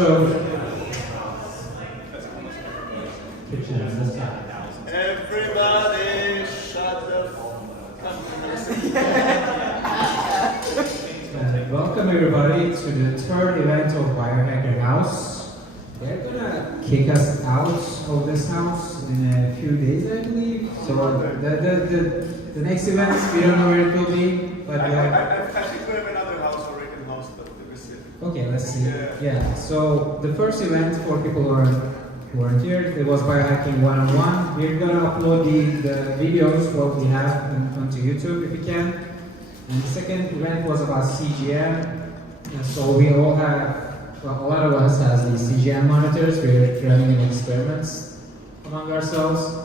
Hello. Picture on this side. Everybody shut the Welcome everybody to the third event of Biohacker House. They're gonna kick us out of this house in a few days, I believe. So the next event, we don't know where it will be, but I think we have another house where we can host the visit. okay, let's see. Yeah. So the first event for people who aren't here, it was Biohacking 101. We're gonna upload the videos what we have onto YouTube if we can. And the second event was about CGM. And so we all have, well, a lot of us has these CGM monitors. We're running experiments among ourselves.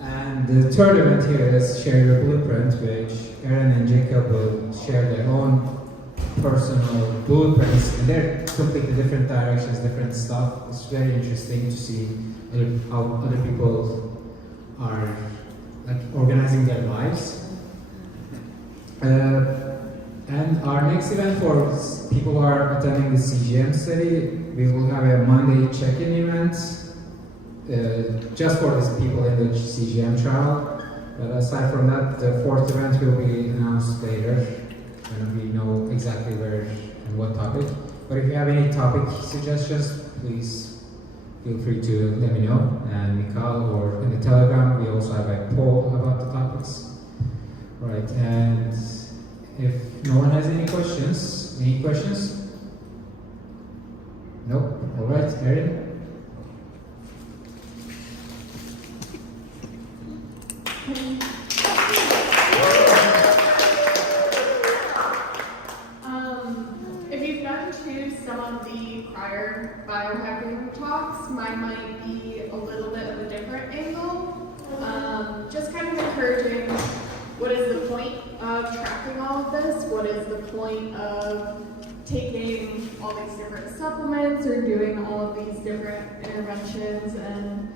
And the third event here is Share Your Blueprint, which Erin and Jacob will share their own personal blueprints. And they're completely different directions, different stuff. It's very interesting to see how other people are like organizing their lives. And our next event for people who are attending the CGM study, we will have a Monday check-in event just for these people in the CGM trial. But aside from that, the fourth event will be announced later, and we know exactly where and what topic. But if you have any topic suggestions, please feel free to let me know. And Mikhail, or in the Telegram, we also have a poll about the topics. Right, and if no one has any questions? Nope. All right, Erin. If you've been to some of the prior biohacking talks, mine might be a little bit of a different angle. Just kind of encouraging, what is the point of tracking all of this? What is the point of taking all these different supplements or doing all of these different interventions? And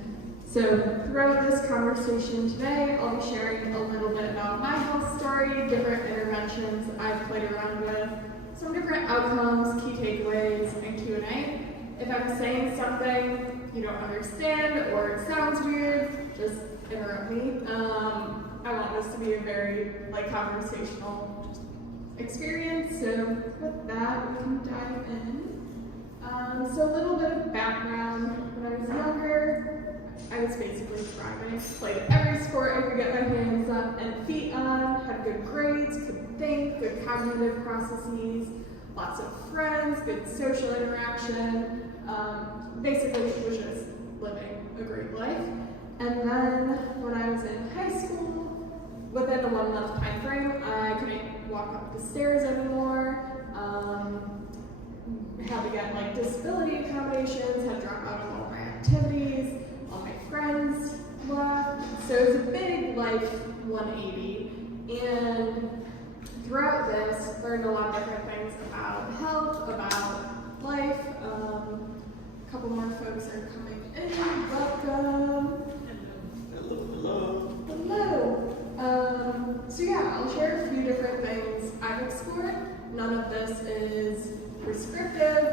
so throughout this conversation today, I'll be sharing a little bit about my health story, different interventions I've played around with, some different outcomes, key takeaways, and Q&A. If I'm saying something you don't understand or it sounds weird, just interrupt me. I want this to be a very conversational experience. So with that, we can dive in. So a little bit of background. When I was younger, I was basically thriving. Played every sport I could get my hands on and feet on. Had good grades, could think, good cognitive processes, lots of friends, good social interaction. Basically, it was just living a great life. And then when I was in high school, within a 1 month time frame, I couldn't walk up the stairs anymore. Had to get disability accommodations, had to drop out of all my activities, all my friends left. So it was a big life 180. And throughout this, learned a lot of different things about health, about life. A couple more folks are coming in. Welcome. Hello. So yeah, I'll share a few different things I've explored. None of this is prescriptive.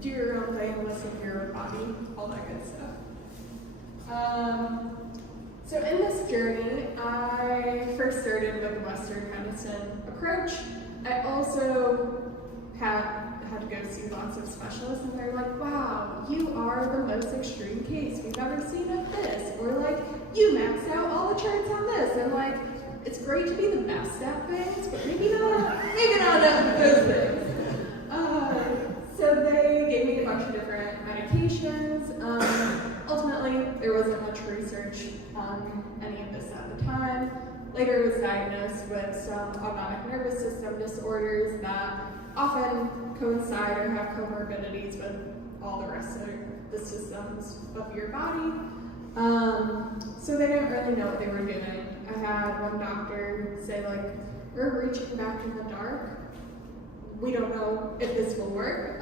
Do your own thing, listen to your body, all that good stuff. So in this journey, I first started with the Western medicine approach. I also had to go see lots of specialists, and they're like, wow, you are the most extreme case we've ever seen of this, or you maxed out all the charts on this, and it's great to be the best at things, but maybe not at those things. So they gave me a bunch of different medications. Ultimately, there wasn't much research on any of this at the time. Later, I was diagnosed with some autonomic nervous system disorders that often coincide or have comorbidities with all the rest of the systems of your body. So they didn't really know what they were doing. I had one doctor say, we're reaching back in the dark. We don't know if this will work.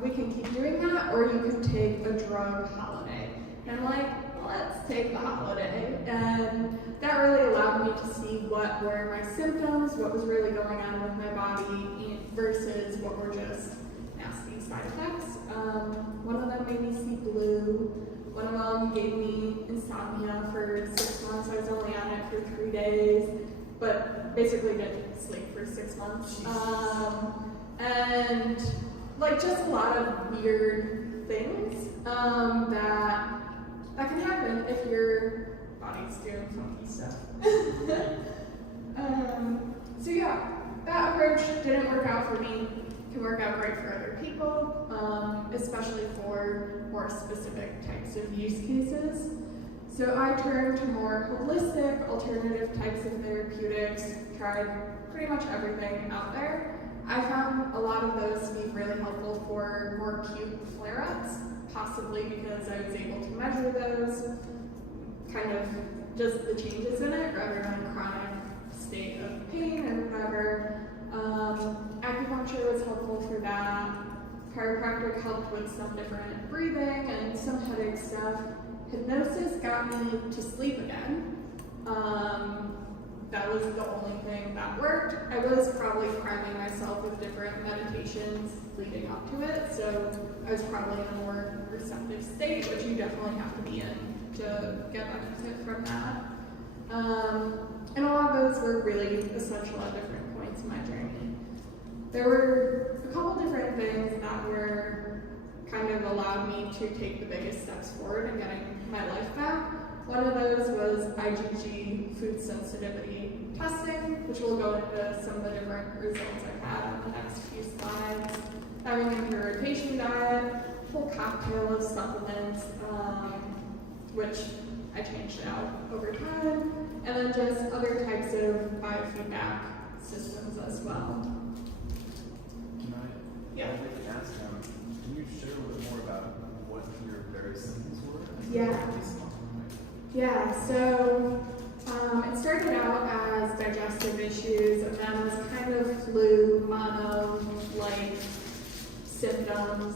We can keep doing that, or you can take a drug holiday. And I'm like, let's take the holiday. And that really allowed me to see what were my symptoms, what was really going on with my body versus what were just nasty side effects. One of them made me see blue. One of them gave me insomnia for 6 months. I was only on it for 3 days, but basically didn't sleep for 6 months. And like just a lot of weird things that can happen if your body's doing funky stuff. So yeah, that approach didn't work out for me. Can work out great for other people, especially for more specific types of use cases. So I turned to more holistic, alternative types of therapeutics, tried pretty much everything out there. I found a lot of those to be really helpful for more acute flare-ups, possibly because I was able to measure those, kind of just the changes in it, rather than a chronic state of pain or whatever. Acupuncture was helpful for that. Chiropractic helped with some different breathing and some headache stuff. Hypnosis got me to sleep again. That was the only thing that worked. I was probably priming myself with different meditations leading up to it, so I was probably in a more receptive state, which you definitely have to be in to get benefit from that. And a lot of those were really essential at different points in my journey. There were a couple different things that were kind of allowed me to take the biggest steps forward in getting my life back. One of those was IgG food sensitivity testing, which we'll go into some of the different results I've had on the next few slides. Having a pure rotation diet, full cocktail of supplements, which I changed out over time, and then just other types of biofeedback systems as well. Can I? Yeah. I'd like to ask, can you share a little bit more about what your various symptoms were? Yeah, so it started out as digestive issues, and then was kind of flu, mono-like symptoms.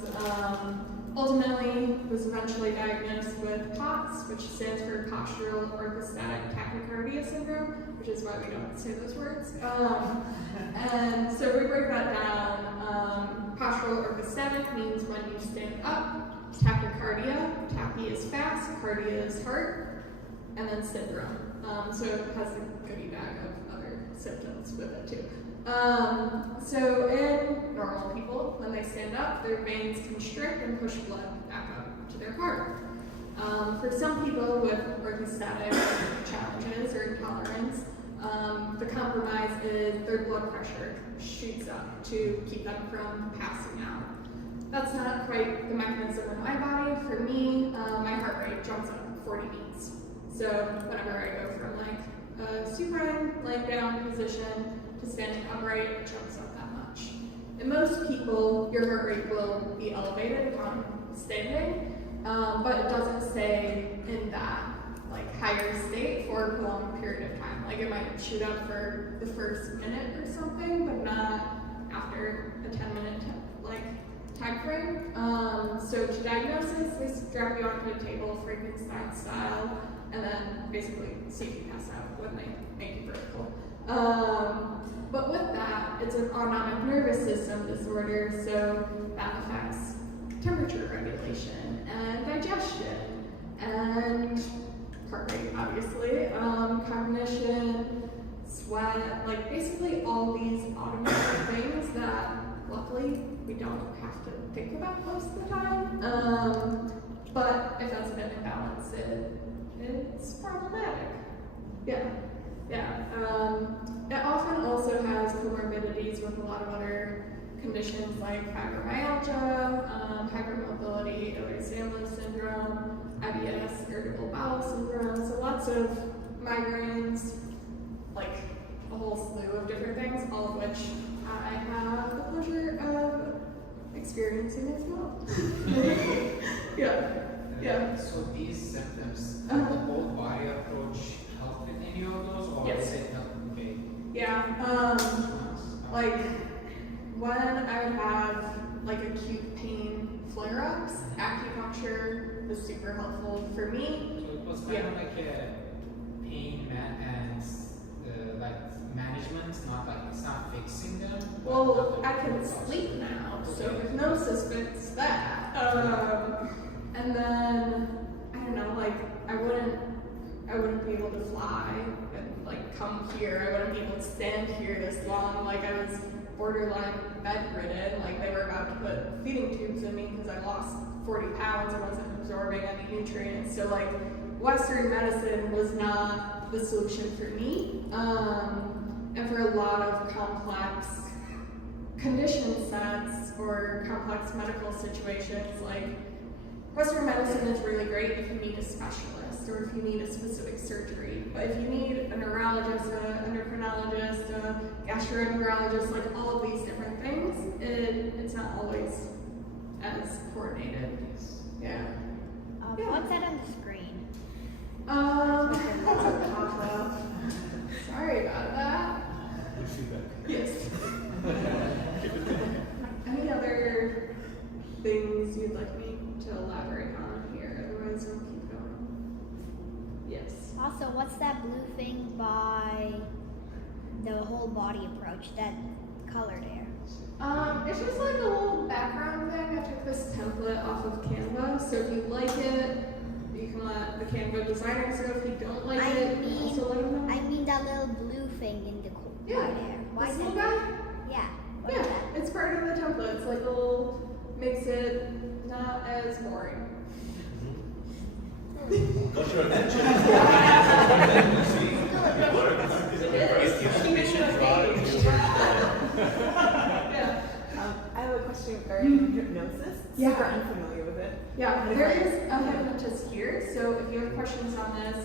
Ultimately, was eventually diagnosed with POTS, which stands for postural orthostatic tachycardia syndrome, which is why we don't say those words. And so we break that down. Postural orthostatic means when you stand up. Tachycardia, tachy is fast, cardia is heart, and then syndrome. So it has a goodie bag of other symptoms with it too. So in normal people, when they stand up, their veins constrict and push blood back up to their heart. For some people with orthostatic challenges or intolerance, the compromise is their blood pressure shoots up to keep them from passing out. That's not quite the mechanism in my body. For me, my heart rate jumps up 40 beats. So whenever I go from like a supine, laying down position to standing upright, it jumps up that much. In most people, your heart rate will be elevated upon standing, but it doesn't stay in that like higher state for a prolonged period of time. Like it might shoot up for the first minute or something, but not after a 10-minute time frame. So to diagnosis, they strap you onto a table, Frankenstein style, and then basically see if you pass out when they make you vertical. But with that, it's an autonomic nervous system disorder, so that affects temperature regulation and digestion and heart rate, obviously, cognition, sweat, like basically all these automatic things that luckily we don't have to think about most of the time. But if that's been imbalanced, it's problematic. Yeah. It often also has comorbidities with a lot of other conditions like fibromyalgia, hypermobility, Ehlers-Danlos syndrome, IBS, irritable bowel syndrome, so lots of migraines, like a whole slew of different things, all of which I have the pleasure of experiencing as well. Yeah. So these symptoms, the whole body approach help in any of those, or Yes. is it help? Okay. Yeah. Like when I would have like acute pain flare-ups, acupuncture was super helpful for me. So it was kind of like a pain like management, not like it's not fixing them. but Well, not I can the- sleep now, so hypnosis fits that. And then I don't know, like I wouldn't be able to fly and like come here. I wouldn't be able to stand here this long. Like I was borderline bedridden. Like they were about to put feeding tubes in me because I lost 40 pounds. I wasn't absorbing any nutrients. So like Western medicine was not the solution for me. And for a lot of complex condition sets or complex medical situations, like Western medicine is really great if you need a specialist or if you need a specific surgery. But if you need a neurologist, an endocrinologist, a gastroenterologist, like all of these different things, it's not always as coordinated. Yeah. Yeah. What's that on the screen? That's a pop-up. Sorry about that. Yes. Any other things you'd like me to elaborate on here? Otherwise, I'll keep going. Yes. Also, what's that blue thing by the whole body approach, that color there? It's just like a little background thing. I took this template off of Canva, so if you like it, you can let the Canva designers know. If you don't like it, you can also let them know. I mean that little blue thing in the corner Yeah. there. Why This is little that? guy? Yeah. What is Yeah, that? it's part of the template. It's like a little, makes it not as boring. Got your attention. Yeah. I have a question regarding hypnosis. Yeah. Super unfamiliar with it. Yeah, there is a hypnotist here, so if you have questions on this,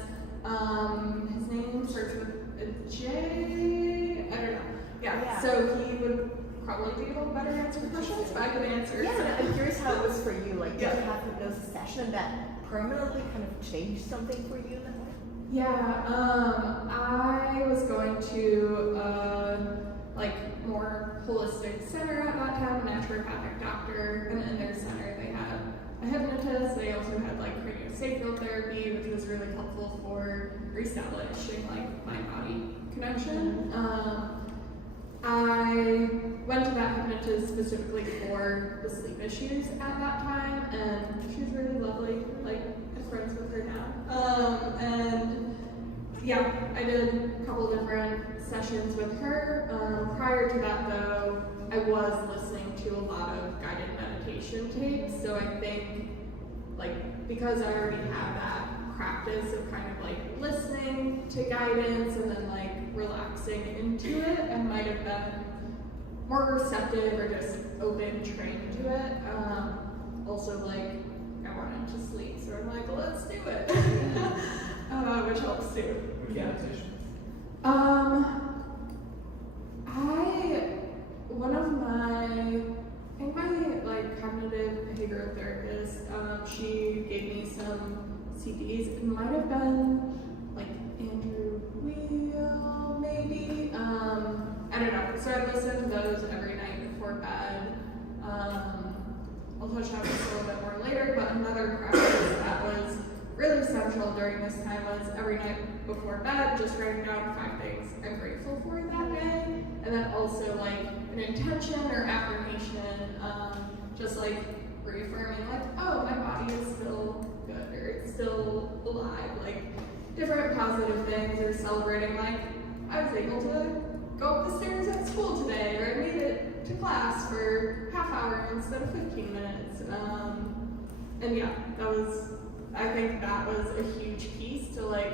his name starts with a J, I don't know. Yeah, so he would probably be able to better answer questions, but I can answer. Yeah, and I'm curious how it was for you. Like, did Yeah. you have a hypnosis session that permanently kind of changed something for you in that way? Yeah, I was going to like more holistic center at that time, a naturopathic doctor, and in their center they had a hypnotist. They also had like craniosacral therapy, which was really helpful for reestablishing like mind body connection. I went to that hypnotist specifically for the sleep issues at that time, and she was really lovely. Like, I'm friends with her now. And yeah, I did a couple different sessions with her. Prior to that, though, I was listening to a lot of guided meditation tapes. So I think, like, because I already had that practice of kind of like listening to guidance and then like relaxing into it, I might have been more receptive or just open, trained to it. Also, like, I wanted to sleep, so I'm like, let's do it, which helps too. Which meditation? One of my, I think my like cognitive behavioral therapist, she gave me some CDs. It might have been like Andrew Wheel, maybe. I don't know. So I listen to those every night before bed. I'll touch on this a little bit more later, but another practice that was really central during this time was every night before bed, just writing down 5 things I'm grateful for that day, and then also like an intention or affirmation, just like reaffirming like, oh, my body is still good, or it's still alive, like different positive things, or celebrating like, I was able to go up the stairs at school today, or I made it to class for half hour instead of 15 minutes. And yeah, I think that was a huge piece to like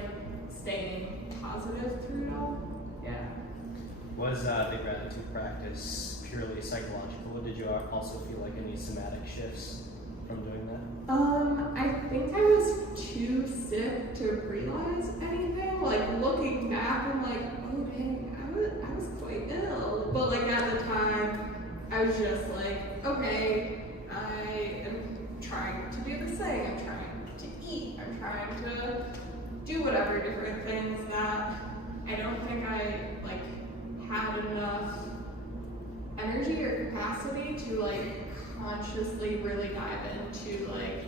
staying positive through it all. Yeah. Was the gratitude practice purely psychological, or did you also feel like any somatic shifts from doing that? I think I was too sick to realize anything. Like looking back, I'm like, oh dang, I was quite ill. But like at the time, I was just like, okay, I am trying to do this thing. I'm trying to eat. I'm trying to do whatever different things that I don't think I like had enough energy or capacity to like consciously really dive into like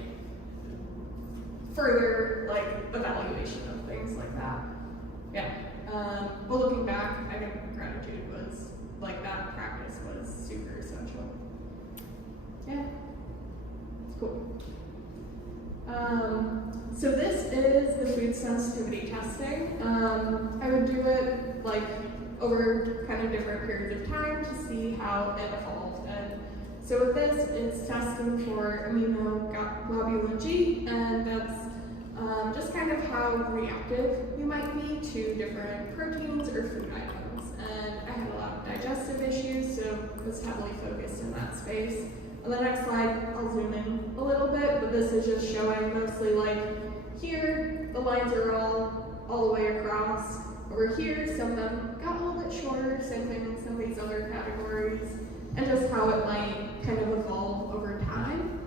further like evaluation of things like that. Yeah. But looking back, I think gratitude was, like, that practice was super essential. Yeah. Cool. So this is the food sensitivity testing. I would do it like over kind of different periods of time to see how it evolved. And so with this, it's testing for immunoglobulin G, and that's just kind of how reactive you might be to different proteins or food items. And I had a lot of digestive issues, so was heavily focused in that space. On the next slide, I'll zoom in a little bit, but this is just showing mostly like here, the lines are all the way across. Over here, some of them got a little bit shorter, same thing in some of these other categories, and just how it might kind of evolve over time.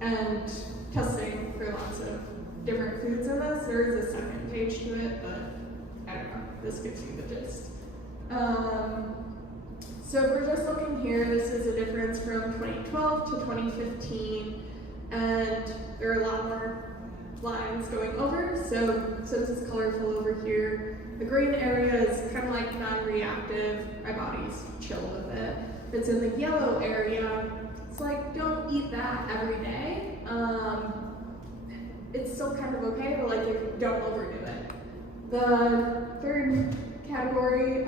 And testing for lots of different foods in this. There is a second page to it, but I don't know, this gives you the gist. So if we're just looking here, this is a difference from 2012 to 2015, and there are a lot more lines going over. So since it's colorful over here, the green area is kind of like non-reactive, my body's chill with it. If it's in the yellow area, it's like, don't eat that every day. It's still kind of okay, but like, don't overdo it. The third category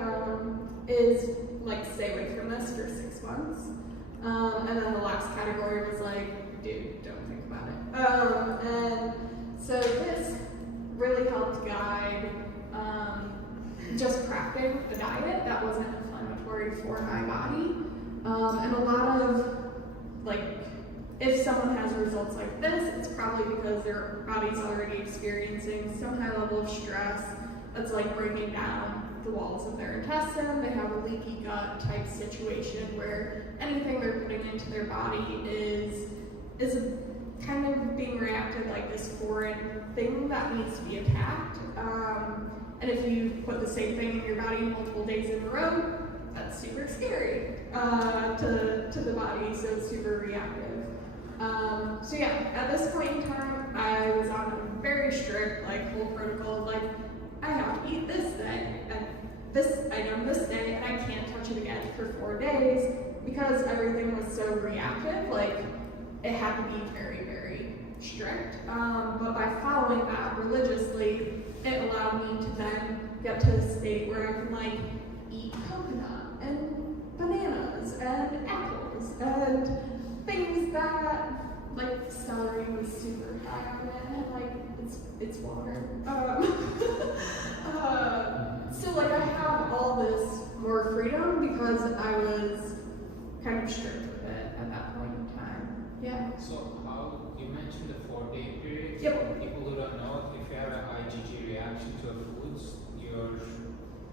is like, stay away from this for 6 months. And then the last category was like, dude, don't think about it. And so this really helped guide just crafting a diet that wasn't inflammatory for my body. And a lot of, like, if someone has results like this, it's probably because their body's already experiencing some high level of stress that's like breaking down the walls of their intestine. They have a leaky gut type situation where anything they're putting into their body is kind of being reacted like this foreign thing that needs to be attacked. And if you put the same thing in your body multiple days in a row, that's super scary to the body, so it's super reactive. So yeah, at this point in time, I was on a very strict like whole protocol, like I have to eat this day and this item this day, and I can't touch it again for 4 days because everything was so reactive. Like it had to be very, very strict. But by following that religiously, it allowed me to then get to a state where I can like eat coconut and bananas and apples and things that, like, celery was super high on it, and like it's water. So like I have all this more freedom because I was kind of strict with it at that point in time. Yeah. So how, you mentioned the 4-day period. Yep. For people who don't know, if you have an IgG reaction to a food, your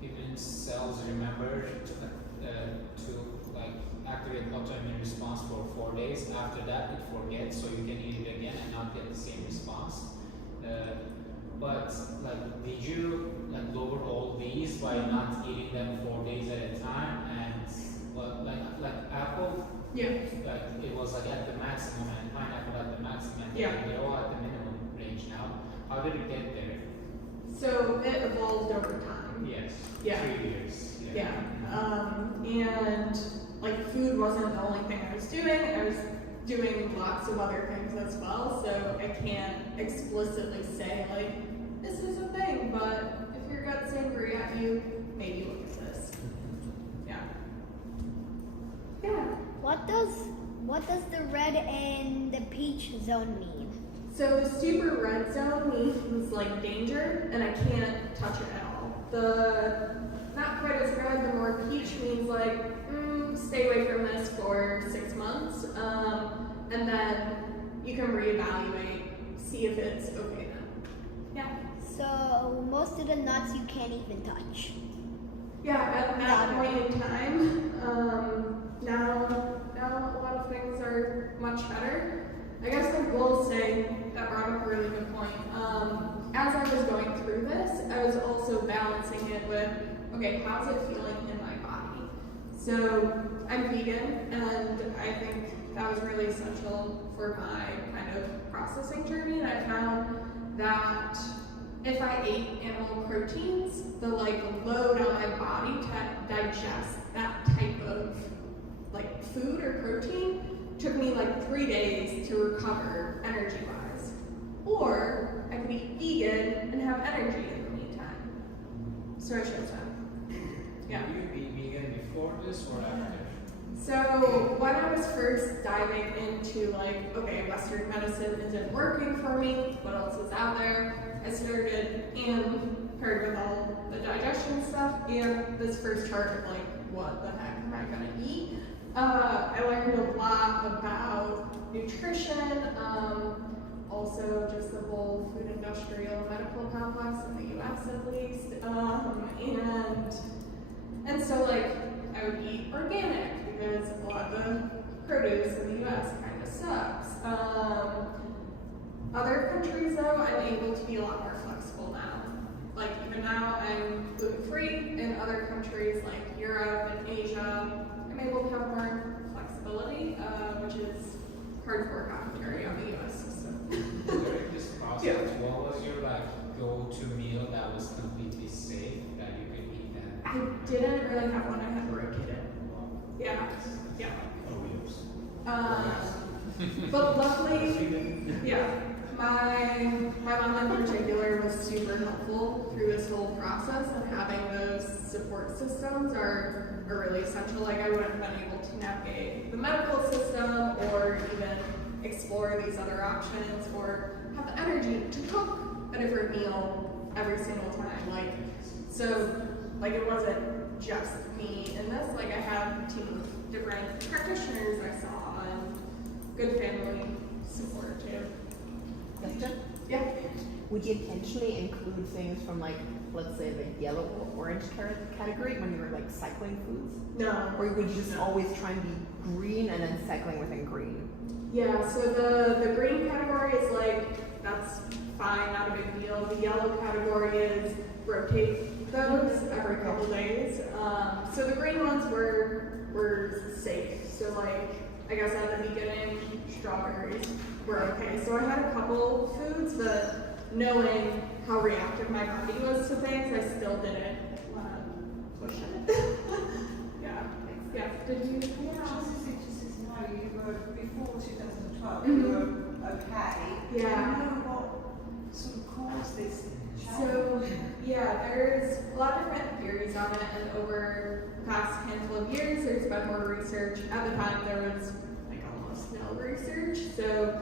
immune cells remember to like activate autoimmune response for 4 days. After that, it forgets, so you can eat it again and not get the same response. But like, did you like lower all these by not eating them 4 days at a time? And well, like apple, Yeah. like it was like at the maximum, and pineapple at the maximum. And Yeah. they're all at the minimum range now. How did it get there? So it evolved over time. Yes. Yeah. 3 years. Yeah. And like food wasn't the only thing I was doing. I was doing lots of other things as well. So I can't explicitly say like this is a thing, but if your gut's angry at you, maybe look at this. Yeah. Yeah. What does the red and the peach zone mean? So the super red zone means like danger, and I can't touch it at all. The not quite as red, the more peach means like stay away from this for 6 months, and then you can reevaluate, see if it's okay then. Yeah. So most of the nuts you can't even touch. Yeah, at that point in time, now a lot of things are much better. I guess I will say that brought up a really good point. As I was going through this, I was also balancing it with, okay, how's it feeling in my body? So I'm vegan, and I think that was really essential for my kind of processing journey. And I found that if I ate animal proteins, the like load on my body to digest that type of like food or protein took me like 3 days to recover energy wise. Or I could eat vegan and have energy in the meantime. So I chose that. Yeah. Will you be vegan before this or after? So when I was first diving into like, okay, Western medicine isn't working for me, what else is out there? I started and paired with all the digestion stuff and this first chart of like, what the heck am I gonna eat? I learned a lot about nutrition, also just the whole food industrial medical complex in the US at least, and so like I would eat organic because a lot of the produce in the US kind of sucks. Other countries though, I'm able to be a lot more flexible now. Like even now I'm gluten-free. In other countries like Europe and Asia, I'm able to have more flexibility, which is hardcore commentary on the US system. During this process, what was your like go-to meal that was completely safe that you could eat that? I didn't really have one I had rotated. Yeah, yeah. But luckily, yeah, my mom in particular was super helpful through this whole process, and having those support systems are really essential. Like I wouldn't have been able to navigate the medical system or even explore these other options or have the energy to cook a different meal every single time. Like it wasn't just me in this. Like I had a team of different practitioners I saw and good family support too. Question? Yeah. Would you intentionally include things from like, let's say the yellow or orange category when you were like cycling foods? No. Or would you just always try and be green and then cycling within green? Yeah, so the green category is like, that's fine, not a big deal. The yellow category is rotate those every couple days. So the green ones were safe. So like, I guess at the beginning, strawberries were okay. So I had a couple foods that, knowing how reactive my body was to things, I still didn't want to push it. Yeah. Yeah. Did you? Yeah, I was just interested to know, you were, before 2012, you were okay. Yeah. Do you know what sort of caused this change? So, yeah, there's a lot of different theories on it, and over the past handful of years, there's been more research. At the time, there was like almost no research. So,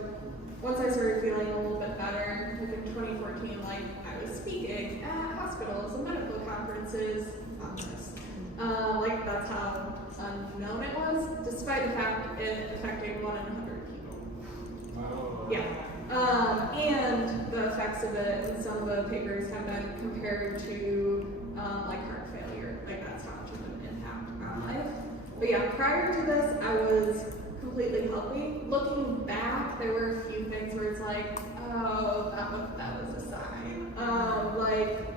once I started feeling a little bit better, I think 2014, like I was speaking at hospitals and medical conferences on this. Like that's how unknown it was, despite the fact it affecting 1 in 100 people. Yeah. And the effects of it in some of the papers have been compared to like heart failure. Like that's how much of an impact on life. But yeah, prior to this, I was completely healthy. Looking back, there were a few things where it's like, oh, that was a sign. Like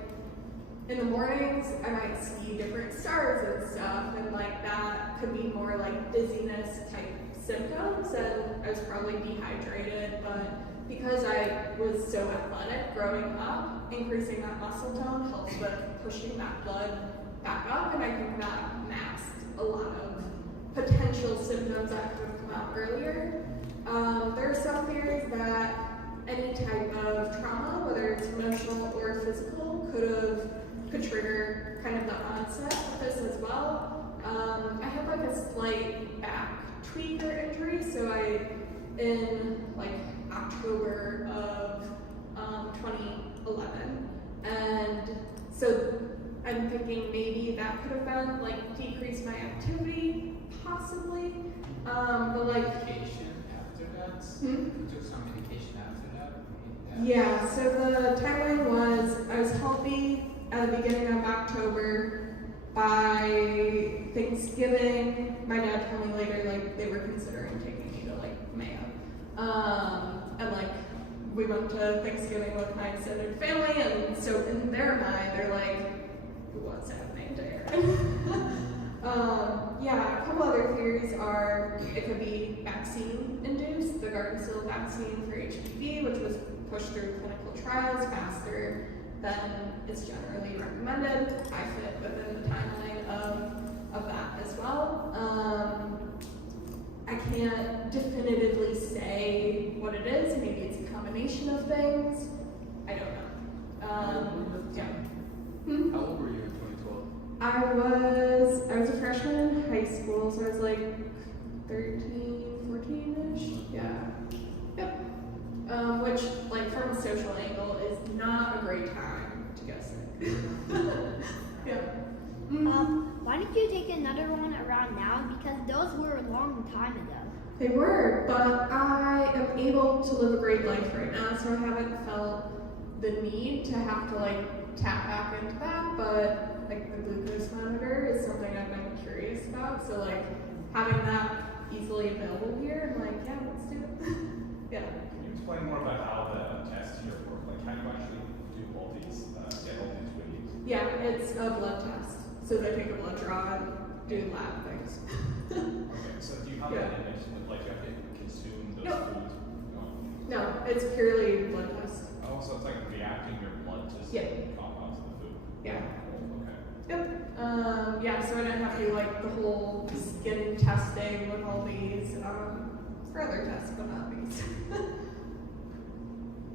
in the mornings, I might see different stars and stuff, and like that could be more like dizziness type symptoms, and I was probably dehydrated, but because I was so athletic growing up, increasing that muscle tone helps with pushing that blood back up, and I think that masked a lot of potential symptoms that could have come out earlier. There are some theories that any type of trauma, whether it's emotional or physical, could trigger kind of the onset of this as well. I had like a slight back tweaker injury, so in like October of 2011, and so I'm thinking maybe that could have been like decreased my activity, possibly. But like medication after that? Hmm? You took some medication after that? Yeah, so the timeline was I was healthy at the beginning of October. By Thanksgiving, my dad told me later like they were considering taking me to like Mayo. And like we went to Thanksgiving with my extended family, and so in their mind they're like, what's happening to Erin? Yeah, a couple other theories are it could be vaccine induced, the Gardasil vaccine for HPV, which was pushed through clinical trials faster then it's generally recommended. I fit within the timeline of that as well. I can't definitively say what it is. Maybe it's a combination of things. I don't know. Yeah. How old were you in 2012? I was a freshman in high school, so I was like 13, 14-ish. Yeah. Yep. Which, like, from a social angle, is not a great time to get sick. Yeah. Why didn't you take another one around now? Because those were a long time ago. They were, but I am able to live a great life right now, so I haven't felt the need to have to, like, tap back into that, but, like, the glucose monitor is something I've been curious about, so, like, having that easily available here, I'm like, yeah, let's do it. Yeah. Can you explain more about how the tests here work? Like, how you actually do all these, get all these readings? Yeah, it's a blood test. So they take a blood draw and do lab things. Okay, so do you have Yeah. an image that, like, you have to consume those No. foods? No, it's purely blood test. Oh, so it's like reacting your blood to Yeah. certain compounds in the food? Yeah. Oh, okay. Yep. Yeah, so I didn't have to do like the whole skin testing with all these further tests, but not these.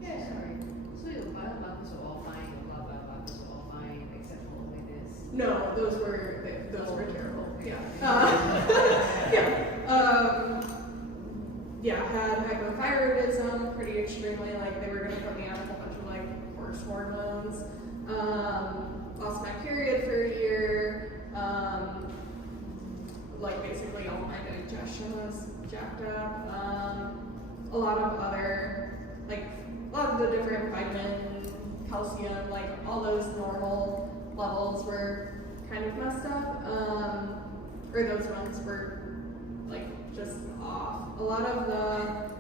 Yeah. Sorry. So your biomarkers are all fine, your blood biomarkers are all fine, except for with this. No, those were terrible. Yeah. Yeah. Had hypothyroidism, pretty extremely. Like they were gonna put me on a whole bunch of like horse hormones. Lost my period for a year. Like basically all my digestion was jacked up. A lot of the different vitamin, calcium, like all those normal levels were kind of messed up. Or those ones were like just off. A lot of the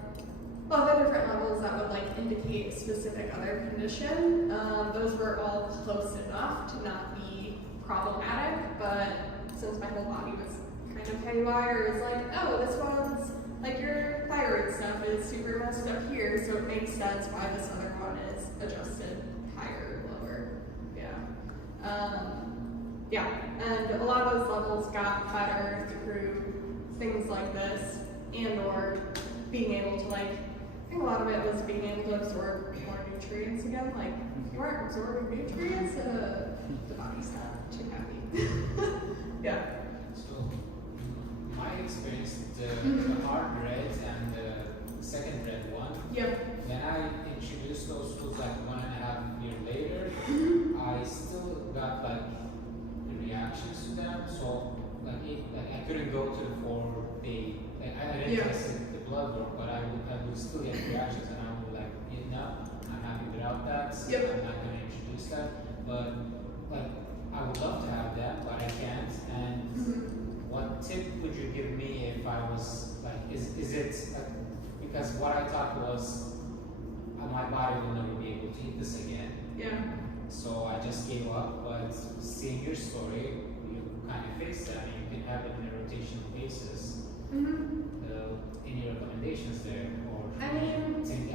different levels that would like indicate a specific other condition, those were all close enough to not be problematic, but since my whole body was kind of haywire, it was like, oh, this one's like your thyroid stuff is super messed up here, so it makes sense why this other one is adjusted higher or lower. Yeah, and a lot of those levels got better through things like this, and or being able to like, I think a lot of it was being able to absorb more nutrients again. Like, if you aren't absorbing nutrients, the body's not too happy. Yeah. So, my experience, the hard red and the second red one, Yep. when I introduced those foods like 1.5 years later, I still got like reactions to them. So like I couldn't go to the 4-day. Like I didn't Yeah. test the blood work, but I would still get reactions, and I would like, no, I'm happy without that. Yep. I'm not gonna introduce that. But like I would love to have that, but I can't. And what tip would you give me if I was like, is it like, because what I thought was my body will never be able to eat this again. Yeah. So I just gave up, but seeing your story, you kind of face that, and you can have it on a rotational basis. Any recommendations there, or I mean, think I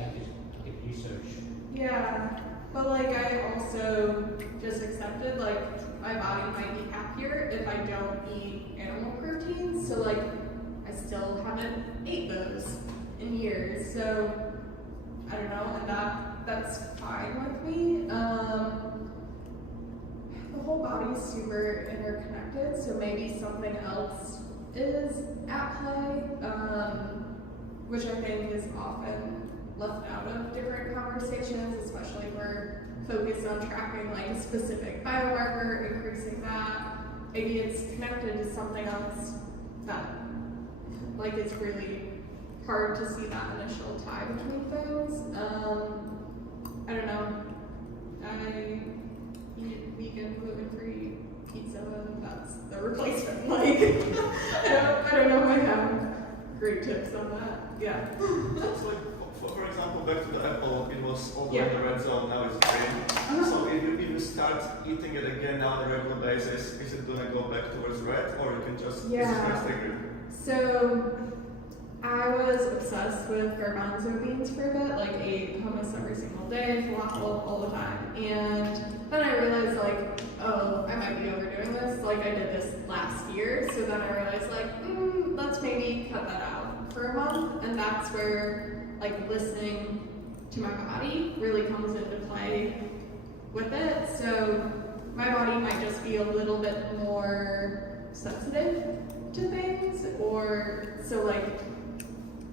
could research? Yeah, but like I also just accepted like my body might be happier if I don't eat animal protein. So like I still haven't ate those in years. So I don't know, and that's fine with me. The whole body's super interconnected, so maybe something else is at play, which I think is often left out of different conversations, especially if we're focused on tracking like a specific biomarker, increasing that. Maybe it's connected to something else that like it's really hard to see that initial tie between things. I don't know. I eat vegan, gluten-free pizza, and that's the replacement. Like, I don't know if I have great tips on that. Yeah. So, like, for example, back to the apple, it was over Yeah. in the red zone, now it's green. So if you start eating it again now on a regular basis, is it gonna go back towards red, or you can just Yeah. stay green? So I was obsessed with garbanzo beans for a bit, like ate hummus every single day, falafel all the time. And then I realized like, oh, I might be overdoing this. Like I did this last year, so then I realized like, let's maybe cut that out for a month. And that's where like listening to my body really comes into play with it. So my body might just be a little bit more sensitive to things, or so like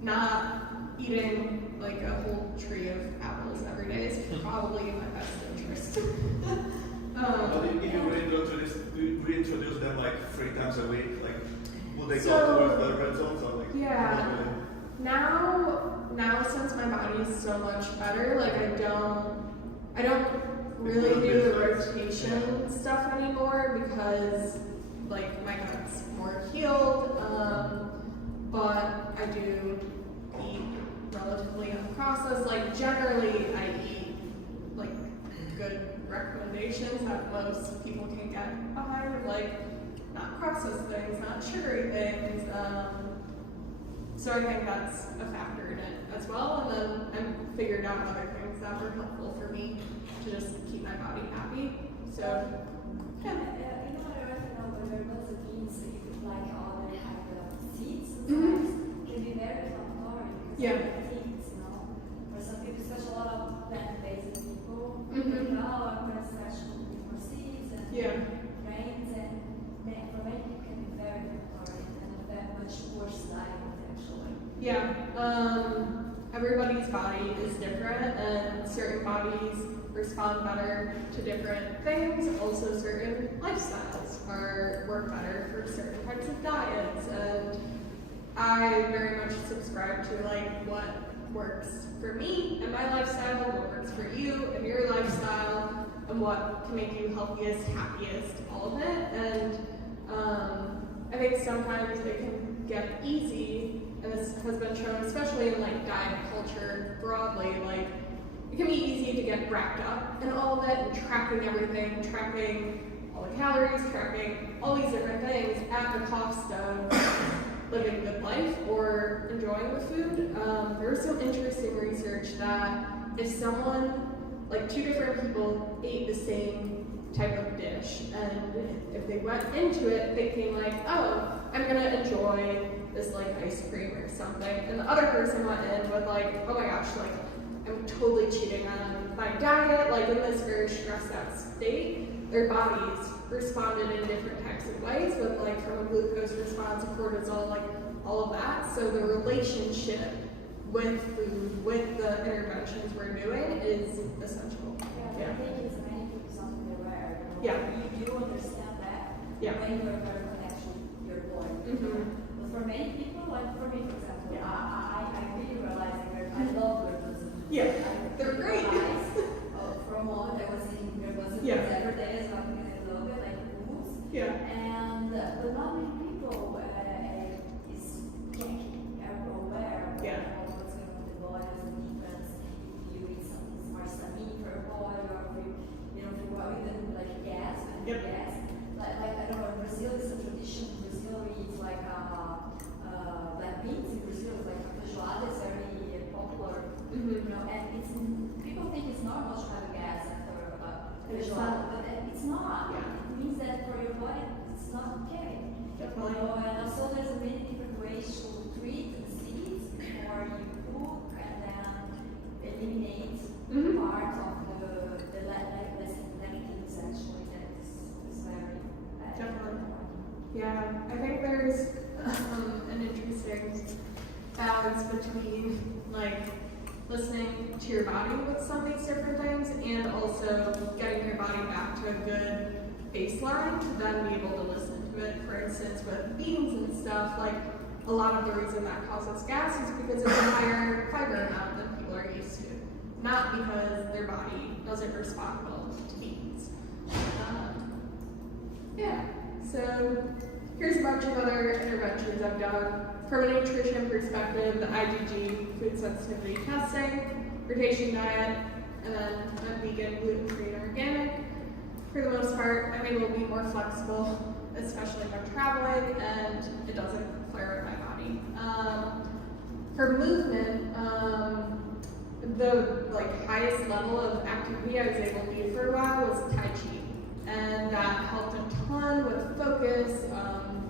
not eating like a whole tree of apples every day is probably in my best interest. But if you reintroduce them like 3 times a week, like will they So- go towards the red zones or like? Yeah. not really? Now since my body is so much better, like I don't really do the rotation stuff anymore because like my gut's more healed. But I do eat relatively unprocessed. Like generally I eat like good recommendations that most people can get behind, like not processed things, not sugary things. So I think that's a factor in it as well. And then I figured out other things that were helpful for me to just keep my body happy. So yeah. In order to know whether those beans you could like all they have the seeds Mhm. sometimes can be very inflammatory because Yeah. of the seeds, you know. For some people, especially a lot of plant-based people, Mhm. they know I'm going to stretch more seeds and Yeah. grains, and for many people can be very inflammatory and a very much worse diet actually. Yeah, everybody's body is different, and certain bodies respond better to different things. Also, certain lifestyles work better for certain types of diets, and I very much subscribe to like what works for me and my lifestyle, what works for you and your lifestyle, and what can make you healthiest, happiest, all of it. And I think sometimes it can get easy, and this has been shown, especially in like diet culture broadly, like it can be easy to get wrapped up in all of it and tracking everything, tracking all the calories, tracking all these different things at the cost of living a good life or enjoying the food. There was some interesting research that if someone, like 2 different people ate the same type of dish, and if they went into it thinking like, oh, I'm gonna enjoy this like ice cream or something, and the other person went in with like, oh my gosh, like I'm totally cheating on my diet, like in this very stressed out state, their bodies responded in different types of ways, with like from a glucose response, a cortisol, like all of that. So the relationship with food, with the interventions we're doing is essential. Yeah, I think it's many people something aware. You know? Yeah. You do understand that Yeah. when you're very connection your body. Mhm. But for many people, like for me, for example, Yeah. I really realized that I love burgers. Yeah, they're great. For a moment, I was eating burgers Yeah. every day, so I love it, like foods. Yeah. And but not many people is checking or aware of Yeah. what's going on in the body, as a difference if you eat something more stamina for your body, or if you know, if you go even like gas, Yep. gas. Like I don't know, in Brazil it's a tradition. In Brazil we eat like black beans. In Brazil it's like feijoada is very popular. Mhm. You know, and it's people think it's normal to have gas after It's feijoada, not. but it's not. Yeah. It means that for your body it's not okay. Definitely. You know, and also there's many different ways to treat the seeds before you cook, and then eliminate Mhm. part of the lectins actually that is very bad. Definitely. Yeah, I think there's an interesting balance between like listening to your body with some of these different things, and also getting your body back to a good baseline to then be able to listen to it. For instance, with beans and stuff, like a lot of the reason that causes gas is because it's a higher fiber amount than people are used to, not because their body doesn't respond well to beans. Yeah, so here's a bunch of other interventions I've done. From a nutrition perspective, the IgG, food sensitivity testing, rotation diet, and then I'm vegan, gluten-free, and organic. For the most part, I'm able to be more flexible, especially if I'm traveling and it doesn't flare up my body. For movement, the highest level of activity I was able to do for a while was Tai Chi, and that helped a ton with focus,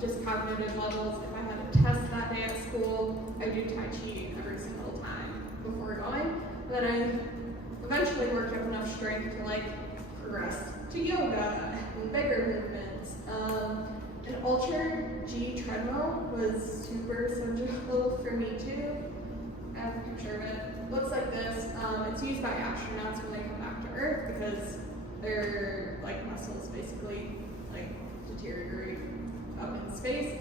just cognitive levels. If I had a test that day at school, I do Tai Chi every single time before going. And then I eventually worked up enough strength to progress to yoga and bigger movements. An Ultra G treadmill was super essential for me too. I have a picture of it. Looks like this. It's used by astronauts when they come back to Earth because their muscles basically deteriorate up in space.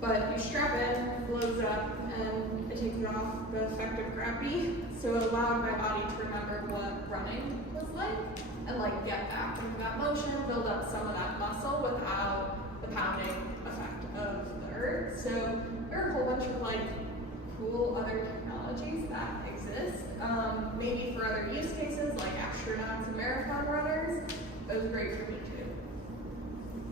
But you strap it, it blows up, and it takes off the effect of gravity. So it allowed my body to remember what running was like and get back into that motion, build up some of that muscle without the pounding effect of the Earth. So there are a whole bunch of cool other technologies that exist. Maybe for other use cases like astronauts and marathon runners, it was great for me too.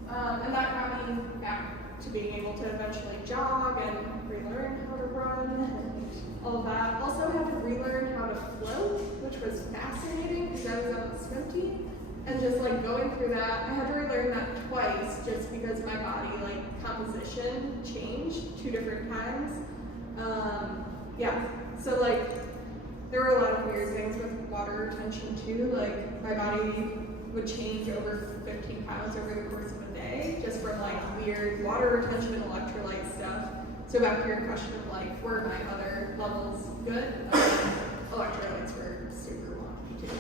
And that got me back to being able to eventually jog and relearn how to run and all of that. Also had to relearn how to float, which was fascinating because I was on the swim team. And just going through that, I had to relearn that twice just because my body composition changed 2 different times. So there were a lot of weird things with water retention too. My body would change over 15 pounds over the course of a day just from weird water retention and electrolyte stuff. So back to your question of were my other levels good? Electrolytes were super wonky too.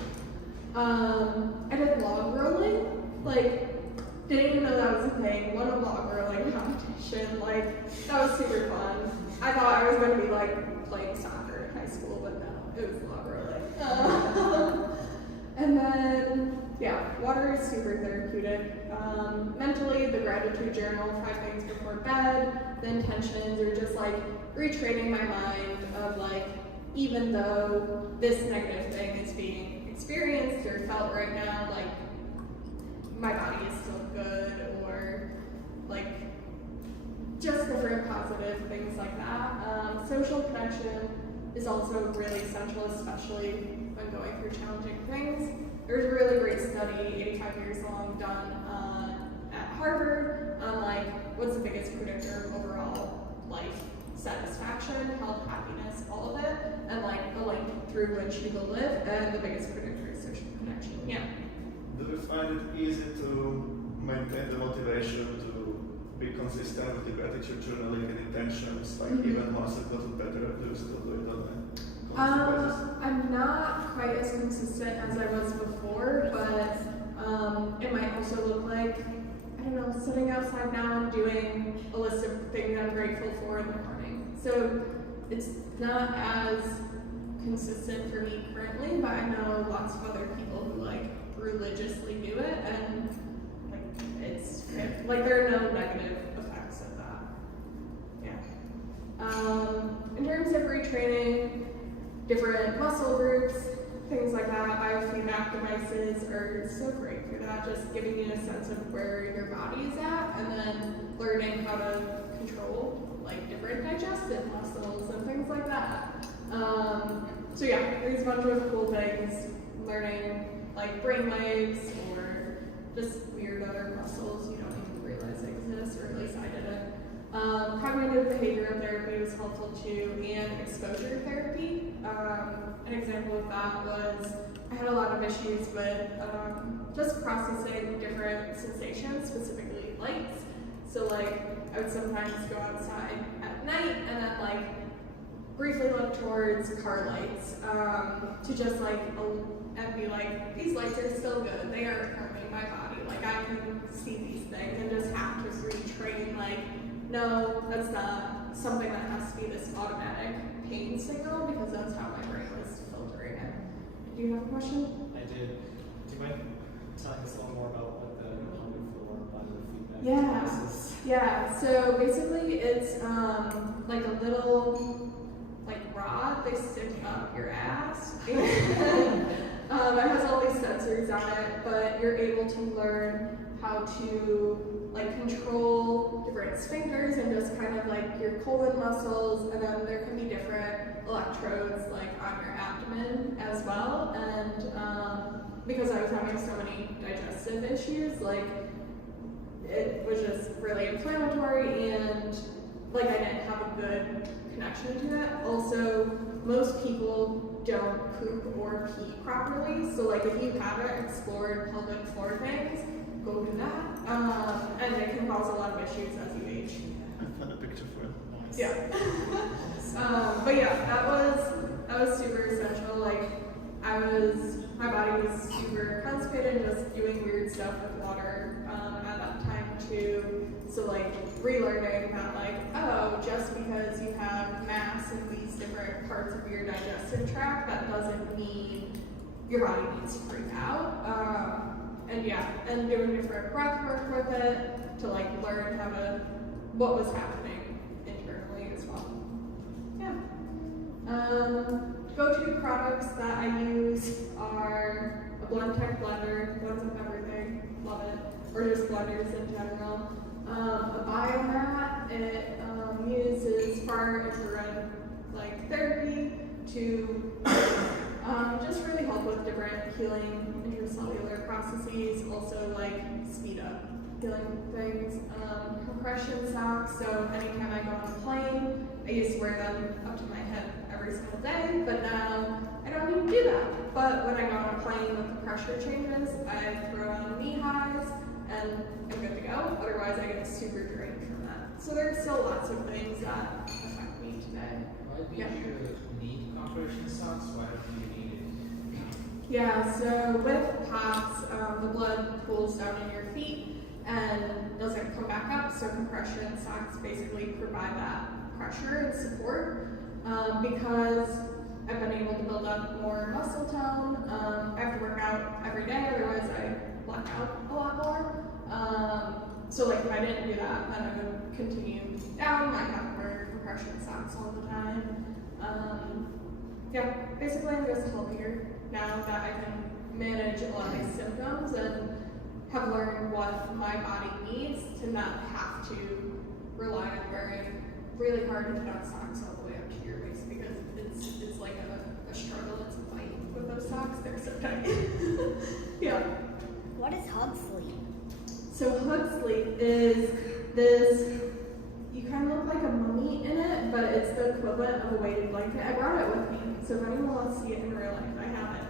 I did log rolling. Didn't even know that was a thing. Won a log rolling competition. That was super fun. I thought I was going to be playing soccer in high school, but no, it was log rolling. And then, water is super therapeutic. Mentally, the gratitude journal, 5 things before bed, the intentions are just retraining my mind of even though this negative thing is being experienced or felt right now, my body is still good, or just different positive things like that. Social connection is also really essential, especially when going through challenging things. There's a really great study, 85 years long, done at Harvard on what's the biggest predictor of overall life satisfaction, health, happiness, all of it, and the length through which you will live, and the biggest predictor is social connection. Yeah. Do you find it easy to maintain the motivation to be consistent with the gratitude journaling and intentions, even once it doesn't better, do you still do it on a constant basis? I'm not quite as consistent as I was before, but it might also look sitting outside now and doing a list of things I'm grateful for in the morning. So it's not as consistent for me currently, but I know lots of other people who religiously do it, and it's there are no negative effects of that. Yeah. In terms of retraining different muscle groups, things like that, biofeedback devices are so great for that, just giving you a sense of where your body is at, and then learning how to control different digestive muscles and things like that. So there's a bunch of cool things, learning brain waves or just weird other muscles you don't even realize exist, or at least I didn't. Cognitive behavioral therapy was helpful too, and exposure therapy. An example of that was I had a lot of issues with just processing different sensations, specifically lights. So I would sometimes go outside at night and then briefly look towards car lights to just and be these lights are still good, they aren't harming my body, I can see these things, and just have to retrain no, that's not something that has to be this automatic pain signal, because that's how my brain was filtering it. Do you have a question? I did. Do you mind telling us a little more about what the pelvic floor biofeedback Yeah. device is? Yeah, so basically it's a little rod they stick up your ass. And it has all these sensors on it, but you're able to learn how to control different sphincters and just kind of your colon muscles, and then there can be different around your abdomen as well, and because I was having so many digestive issues, like it was just really inflammatory, and like I didn't have a good connection to it. Also, most people don't poop or pee properly, so like if you haven't explored pelvic floor things, go do that. And it can cause a lot of issues as you age. I found a picture for it. Yeah. But yeah, that was super essential. Like my body was super constipated and just doing weird stuff with water at that time too. So like relearning that like, oh, just because you have mass in these different parts of your digestive tract, that doesn't mean your body needs to freak out. And yeah, and doing different breath work with it to like learn what was happening internally as well. Yeah. Go-to products that I use are a blend tech blender, blends with everything, love it, or just blenders in general. A biomat, it uses far infrared like therapy to just really help with different healing intracellular processes, also like speed up healing things. Compression socks, so anytime I go on a plane, I used to wear them up to my hip every single day, but now I don't need to do that. But when I go on a plane with the pressure changes, I throw on knee highs and I'm good to go. Otherwise, I get super drained from that. So there's still lots of things that affect me today. Why do you need compression socks? Why don't you need it? Yeah, so with POTS, the blood pools down in your feet and doesn't come back up, so compression socks basically provide that pressure and support. Because I've been able to build up more muscle tone, I have to work out every day, otherwise I black out a lot more. So like if I didn't do that, then I would continue down. I have to wear compression socks all the time. Yeah, basically I'm just healthier now that I can manage a lot of these symptoms and have learned what my body needs to not have to rely on wearing really hard to fit socks all the way up to your waist, because it's like a struggle, it's a fight with those socks, they're so tight. Yeah. What is hug sleep? So hug sleep is this, you kind of look like a mummy in it, but it's the equivalent of a weighted blanket. I brought it with me, so if anyone wants to see it in real life, I have it.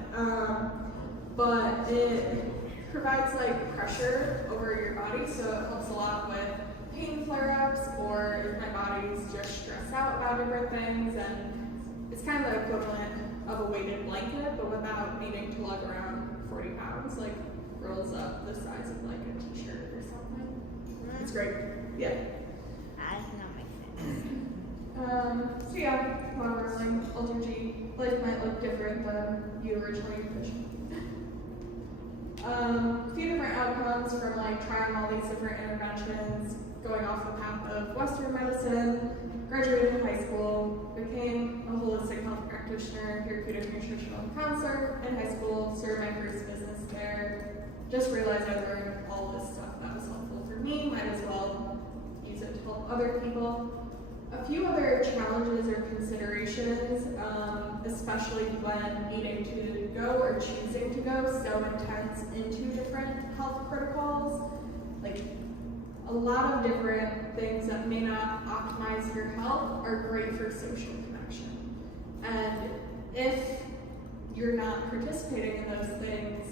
But it provides like pressure over your body, so it helps a lot with pain flare-ups, or if my body's just stressed out about different things, and it's kind of the equivalent of a weighted blanket, but without needing to lug around 40 pounds, like rolls up the size of like a t-shirt or something. It's great. Yeah. That does not make sense. So yeah, modeling, Ultra G, life might look different than you originally envisioned. A few different outcomes from like trying all these different interventions, going off the path of Western medicine, graduated high school, became a holistic health practitioner, therapeutic nutritional counselor in high school, started my first business there. Just realized I learned all this stuff that was helpful for me, might as well use it to help other people. A few other challenges or considerations, especially when needing to go or choosing to go so intense into different health protocols. Like a lot of different things that may not optimize your health are great for social connection. And if you're not participating in those things,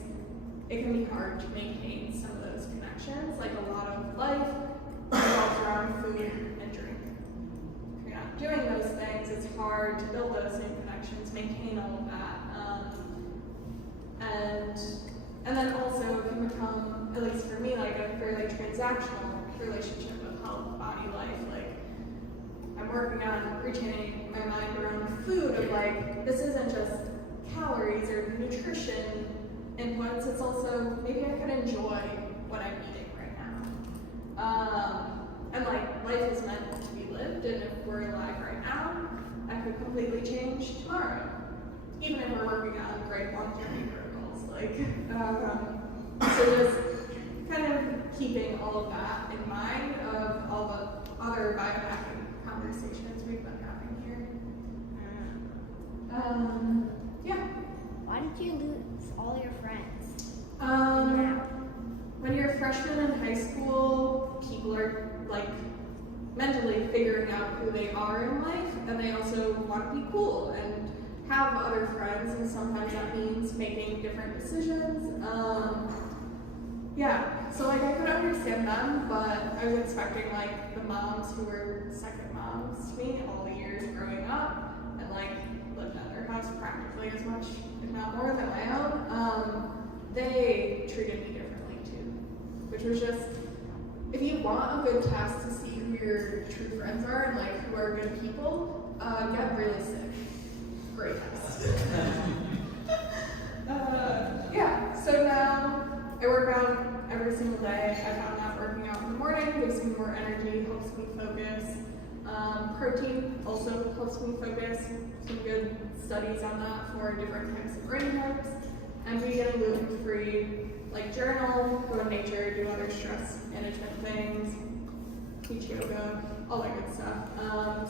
it can be hard to maintain some of those connections. Like a lot of life revolves around food and drink. If you're not doing those things, it's hard to build those same connections, maintain all of that. And then also it can become, at least for me, like a fairly transactional relationship with health, body, life. Like I'm working on retaining my mind around food of like, this isn't just calories or nutrition inputs, it's also maybe I could enjoy what I'm eating right now. And like life is meant to be lived, and if we're alive right now, that could completely change tomorrow. Even if we're working on great longevity protocols. Like so just kind of keeping all of that in mind of all the other biohacking conversations we've been having here. who they are in life, and they also want to be cool and have other friends, and sometimes that means making different decisions. Yeah, so like I could understand them, but I was expecting like the moms who were second moms to me all the years growing up and like lived at their house practically as much, if not more, than my own. They treated me differently too, which was just, if you want a good test to see who your true friends are and like who are good people, get really sick. Great test. Yeah, so now I work out every single day. I found that working out in the morning gives me more energy, helps me focus. Protein also helps me focus. Some good studies on that for different types of brain types. And vegan, gluten-free, like journal, go to nature, do other stress management things, teach yoga, all that good stuff.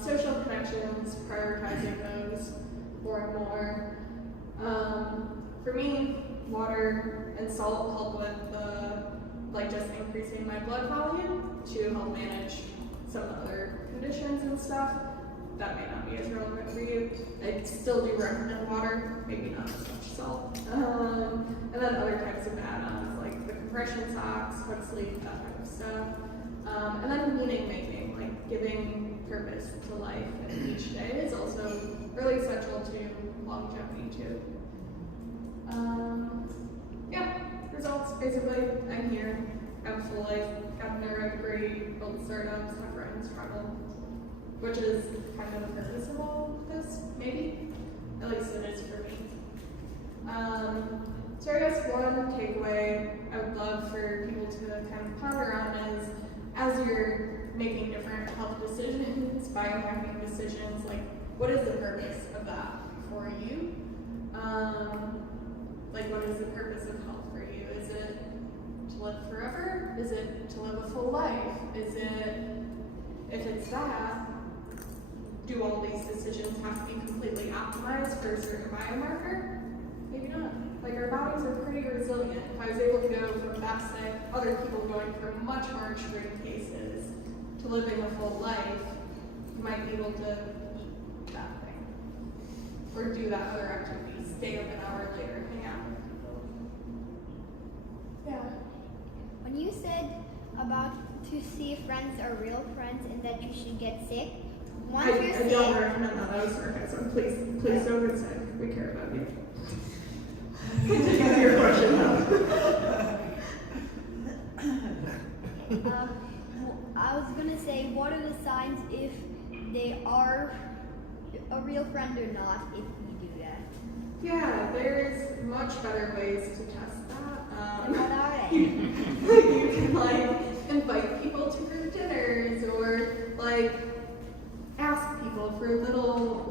Social connections, prioritizing those more and more. For me, water and salt help with like just increasing my blood volume to help manage some other conditions and stuff. That may not be as relevant for you. I still do recommend water, maybe not as much salt. And then other types of add-ons like the compression socks, hood sleep, that type of stuff. And then meaning making, like giving purpose to life in each day is also really essential to longevity too. Yeah, results basically. I'm here, have a full life, got a neuro degree, build startups, have friends, travel, which is kind of the purpose of all of this, maybe. At least it is for me. So I guess one takeaway I would love for people to kind of ponder on is, as you're making different health decisions, biohacking decisions, like what is the purpose of that for you? Like what is the purpose of health for you? Is it to live forever? Is it to live a full life? Is it, if it's that, do all these decisions have to be completely optimized for a certain biomarker? Maybe not. Like our bodies are pretty resilient. If I was able to go from that sick, other people going from much more extreme cases to living a full life, you might be able to eat that thing. Or do that other activity, stay up an hour later, hang out. Yeah. When you said about to see if friends are real friends and that you should get sick, once you're I sick, don't recommend that. That was sarcasm. Please don't get sick. We care about you. Continue with your question now. I was gonna say, what are the signs if they are a real friend or not if you do that? Yeah, there's much better ways to test that. And what are they? You can like invite people to group dinners or like ask people for little